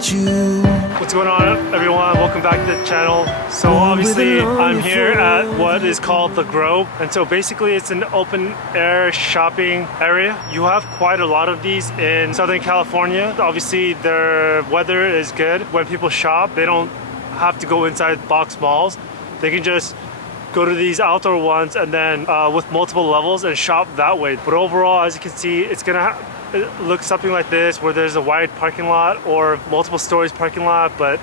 without you. What's going on, everyone? Welcome back to the channel. So obviously I'm here at what is called The Grove, and so basically it's an open air shopping area. You have quite a lot of these in Southern California. Obviously their weather is good. When people shop, they don't have to go inside box malls. They can just go to these outdoor ones and then with multiple levels and shop that way. But overall, as you can see, it's gonna look something like this, where there's a wide parking lot or multiple stories parking lot, but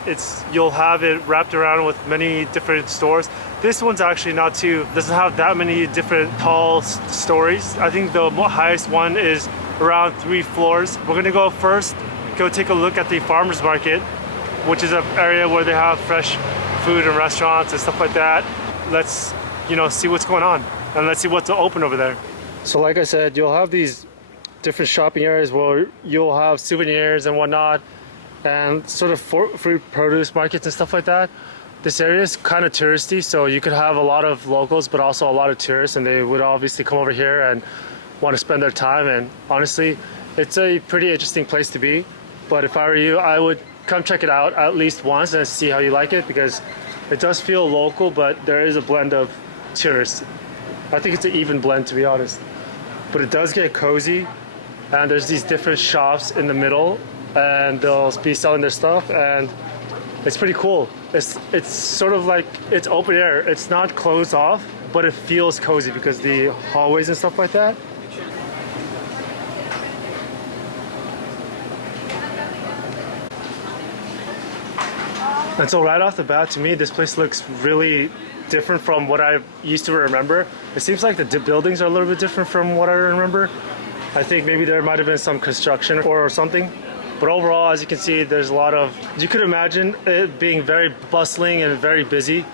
you'll have it wrapped around with many different stores. This one's actually doesn't have that many different tall stories. I think the highest one is around 3 floors. We're gonna go first, go take a look at the farmers market, which is an area where they have fresh food and restaurants and stuff like that. Let's see what's going on, and let's see what's open over there. So like I said, you'll have these different shopping areas where you'll have souvenirs and whatnot, and sort of fruit produce markets and stuff like that. This area is kind of touristy, so you could have a lot of locals but also a lot of tourists, and they would obviously come over here and want to spend their time. And honestly, it's a pretty interesting place to be. But if I were you, I would come check it out at least once and see how you like it, because it does feel local, but there is a blend of tourists. I think it's an even blend, to be honest. But it does get cozy, and there's these different shops in the middle, and they'll be selling their stuff, and it's pretty cool. It's sort of like, it's open air. It's not closed off, but it feels cozy because the hallways and stuff like that. And so right off the bat, to me, this place looks really different from what I used to remember. It seems like the buildings are a little bit different from what I remember. I think maybe there might have been some construction or something. But overall, as you can see, there's a lot of, you could imagine it being very bustling and very busy.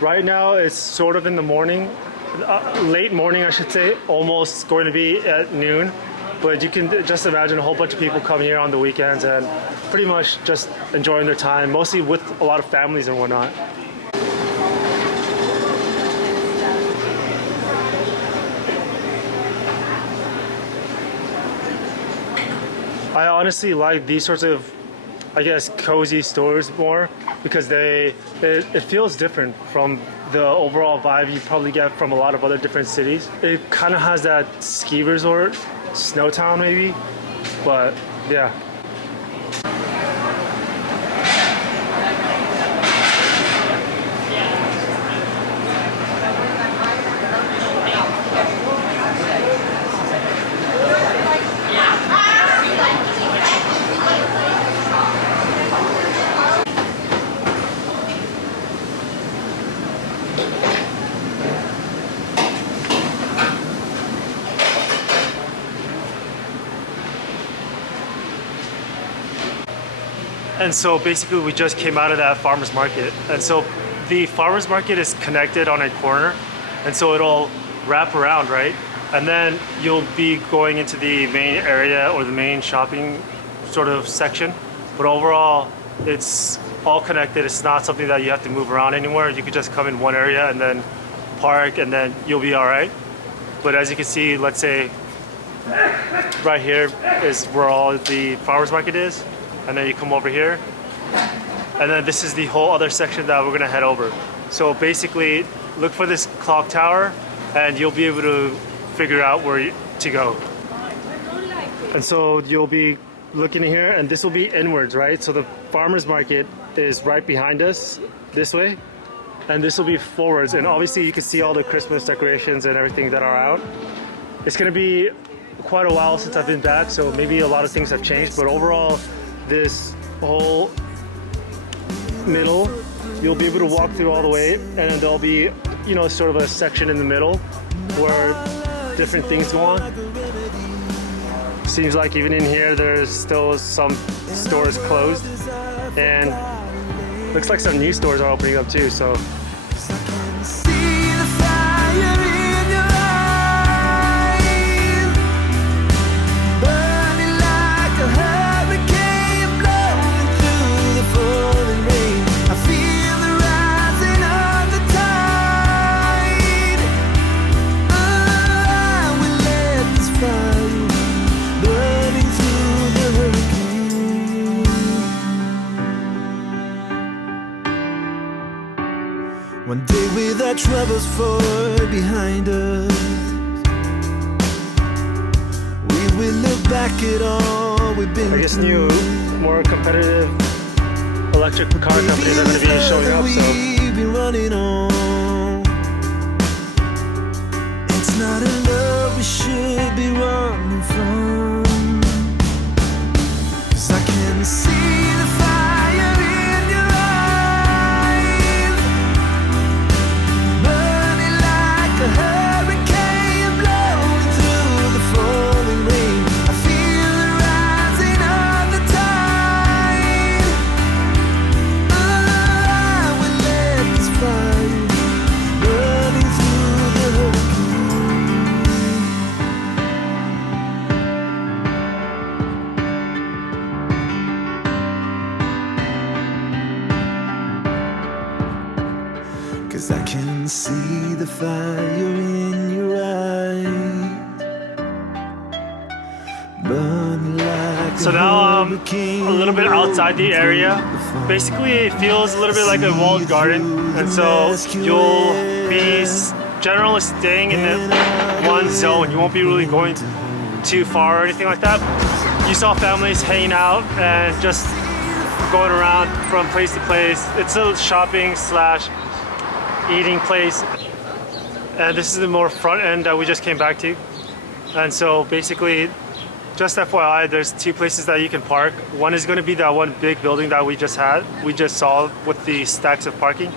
Right now, it's sort of in the morning, late morning, I should say, almost going to be at noon. But you can just imagine a whole bunch of people coming here on the weekends and pretty much just enjoying their time, mostly with a lot of families and whatnot. I honestly like these sorts of, I guess, cozy stores more, because it feels different from the overall vibe you probably get from a lot of other different cities. It kind of has that ski resort, Snowtown maybe, but yeah. And so basically we just came out of that farmer's market. And so the farmer's market is connected on a corner, and so it'll wrap around, right? And then you'll be going into the main area or the main shopping sort of section. But overall, it's all connected. It's not something that you have to move around anywhere. You could just come in one area and then park, and then you'll be all right. But as you can see, let's say right here is where all the farmer's market is. And then you come over here, and then this is the whole other section that we're gonna head over. So basically, look for this clock tower, and you'll be able to figure out where to go. And so you'll be looking here, and this will be inwards, right? So the farmer's market is right behind us, this way, and this will be forwards. And obviously you can see all the Christmas decorations and everything that are out. It's gonna be quite a while since I've been back, so maybe a lot of things have changed, but overall, this whole middle, you'll be able to walk through all the way, and then there'll be, sort of a section in the middle where different things go on. Seems like even in here, there's still some stores closed, and looks like some new stores are opening up too, so. One day with our troubles far behind us, we will look back at all we've been I guess through. new, more competitive electric car companies are going to be showing up, so we've been running on. It's not a love we should be running from, 'cause I can see the fire in your eyes, burning like a hurricane blowing through the falling rain. I feel the rising of the tide. I will let this fire burning through the hurricane. Cause I can see the fire in your eyes, burning like So now I'm a little bit outside the area. Basically, it feels a little bit like a walled garden, and so you'll be generally staying in one zone. You won't be really going too far or anything like that. You saw families hanging out and just going around from place to place. It's a shopping slash eating place, and this is the more front end that we just came back to. And so basically, just FYI, there's two places that you can park. One is going to be that one big building that we just saw with the stacks of parking.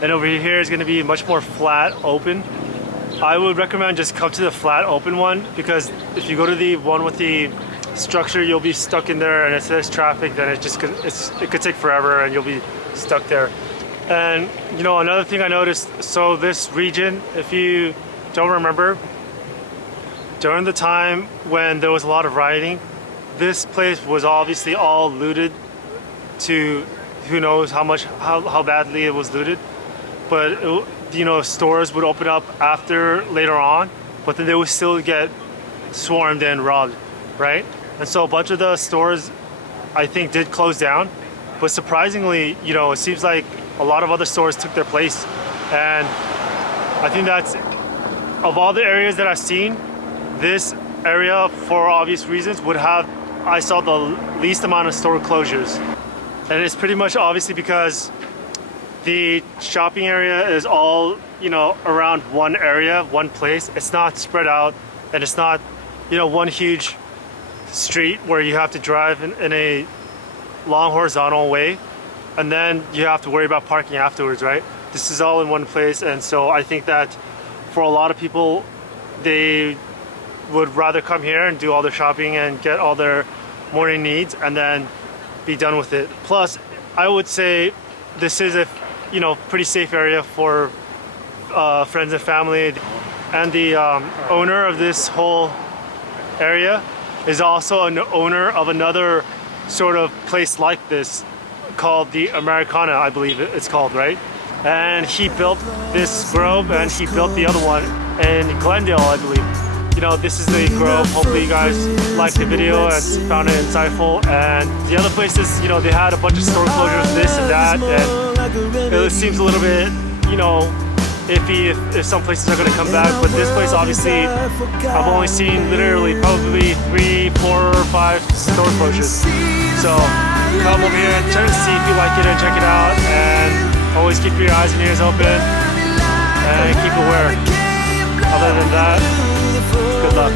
And over here is going to be much more flat, open. I would recommend just come to the flat, open one, because if you go to the one with the structure, you'll be stuck in there, and if there's traffic, then it could take forever, and you'll be stuck there. And you know, another thing I noticed, so this region, if you don't remember, during the time when there was a lot of rioting, this place was obviously all looted to who knows how badly it was looted. But you know, stores would open up after later on, but then they would still get swarmed and robbed, right? And so a bunch of the stores, I think, did close down. But surprisingly, you know, it seems like a lot of other stores took their place. And I think that's, of all the areas that I've seen, this area, for obvious reasons, I saw the least amount of store closures. And it's pretty much obviously because the shopping area is all, you know, around one area, one place. It's not spread out, and it's not, you know, one huge street where you have to drive in a long horizontal way, and then you have to worry about parking afterwards, right? This is all in one place, and so I think that for a lot of people, they would rather come here and do all their shopping and get all their morning needs and then be done with it. Plus, I would say this is a, you know, pretty safe area for friends and family. And the owner of this whole area is also an owner of another sort of place like this called the Americana, I believe it's called, right? And he built this Grove, and he built the other one in Glendale, I believe. You know, this is the Grove. Hopefully you guys liked the video and found it insightful. And the other places, you know, they had a bunch of store closures, this and that, and it seems a little bit, you know, iffy if some places are going to come back. But this place, obviously, I've only seen literally probably 3, 4, or 5 store closures. So come over here and try to see if you like it and check it out, and always keep your eyes and ears open and keep aware. Other than that, good luck.